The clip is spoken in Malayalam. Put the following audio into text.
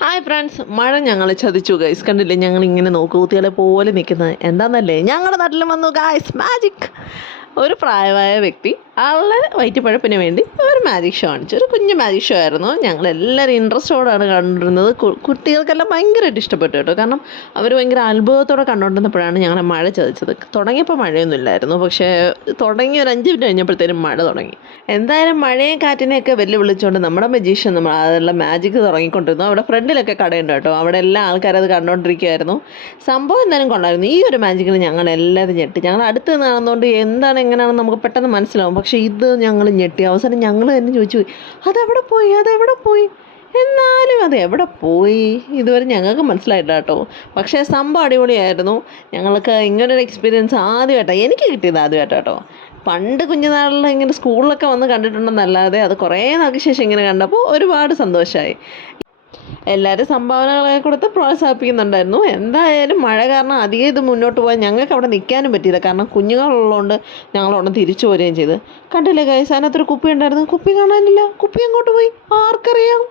ഹായ് ഫ്രണ്ട്സ്, മഴ ഞങ്ങൾ ചതിച്ചു ഗൈസ്. കണ്ടില്ലേ, ഞങ്ങൾ ഇങ്ങനെ നോക്കുകുത്തികളെ പോലെ നിൽക്കുന്നത് എന്താണെന്നല്ലേ? ഞങ്ങളുടെ നാട്ടിൽ വന്നു ഗൈസ് മാജിക്. ഒരു പ്രായമായ വ്യക്തി ആളുടെ വയറ്റിപ്പഴപ്പിന് വേണ്ടി ഒരു മാജിക് ഷോ കാണിച്ചു. ഒരു കുഞ്ഞു മാജിക് ഷോ ആയിരുന്നു. ഞങ്ങളെല്ലാവരും ഇൻട്രസ്റ്റോടാണ് കണ്ടിരുന്നത്. കുട്ടികൾക്കെല്ലാം ഭയങ്കരമായിട്ട് ഇഷ്ടപ്പെട്ടു കേട്ടോ. കാരണം അവർ ഭയങ്കര അത്ഭുതത്തോടെ കണ്ടുകൊണ്ടിരുന്നപ്പോഴാണ് ഞങ്ങളെ മഴ ചതിച്ചത്. തുടങ്ങിയപ്പോൾ മഴയൊന്നും ഇല്ലായിരുന്നു, പക്ഷേ തുടങ്ങി ഒരു 5 മിനിറ്റ് കഴിഞ്ഞപ്പോഴത്തേനും മഴ തുടങ്ങി. എന്തായാലും മഴയും കാറ്റിനെയൊക്കെ വെല്ലുവിളിച്ചുകൊണ്ട് നമ്മുടെ മജീഷ്യൻ നമ്മൾ അതെല്ലാം മാജിക് തുടങ്ങിക്കൊണ്ടിരുന്നു. അവിടെ ഫ്രണ്ടിലൊക്കെ കടയുണ്ട് കേട്ടോ. അവിടെ എല്ലാ ആൾക്കാരത് കണ്ടുകൊണ്ടിരിക്കുകയായിരുന്നു. സംഭവം എന്തായാലും കൊള്ളായിരുന്നു. ഈ ഒരു മാജിക്കിൽ ഞങ്ങൾ എല്ലാവരും ഞെട്ടി. ഞങ്ങൾ അടുത്ത് നടന്നുകൊണ്ട് എന്താണ് എങ്ങനെയാണെന്ന് നമുക്ക് പെട്ടെന്ന് മനസ്സിലാവും. പക്ഷേ ഇത് ഞങ്ങൾ ഞെട്ടി. അവസാനം ഞങ്ങൾ തന്നെ ചോദിച്ചു പോയി, അതെവിടെ പോയി. എന്നാലും അത് എവിടെ പോയി ഇതുവരെ ഞങ്ങൾക്ക് മനസ്സിലായില്ല കേട്ടോ. പക്ഷേ സംഭവം അടിപൊളിയായിരുന്നു. ഞങ്ങൾക്ക് ഇങ്ങനൊരു എക്സ്പീരിയൻസ് ആദ്യമായിട്ടാണ് എനിക്ക് കിട്ടിയത്. ആദ്യമായിട്ടാണ് കേട്ടോ. പണ്ട് കുഞ്ഞുനാളിൽ ഇങ്ങനെ സ്കൂളിലൊക്കെ വന്ന് കണ്ടിട്ടുണ്ടെന്നല്ലാതെ അത് കുറേ നാൾക്ക് ശേഷം ഇങ്ങനെ കണ്ടപ്പോൾ ഒരുപാട് സന്തോഷമായി. എല്ലാവരും സംഭാവനകളൊക്കെ കൊടുത്ത് പ്രോത്സാഹിപ്പിക്കുന്നുണ്ടായിരുന്നു. എന്തായാലും മഴ കാരണം അധികം ഇത് മുന്നോട്ട് പോകാൻ ഞങ്ങൾക്ക് അവിടെ നിൽക്കാനും പറ്റിയില്ല. കാരണം കുഞ്ഞുങ്ങളുള്ളതുകൊണ്ട് ഞങ്ങളവിടെ തിരിച്ചു പോരുകയും ചെയ്ത്. കണ്ടില്ലേ ഗൈസ്, അതിനകത്തൊരു കുപ്പി ഉണ്ടായിരുന്നു. കുപ്പി കാണാനില്ല. കുപ്പി എങ്ങോട്ട് പോയി ആർക്കറിയാം.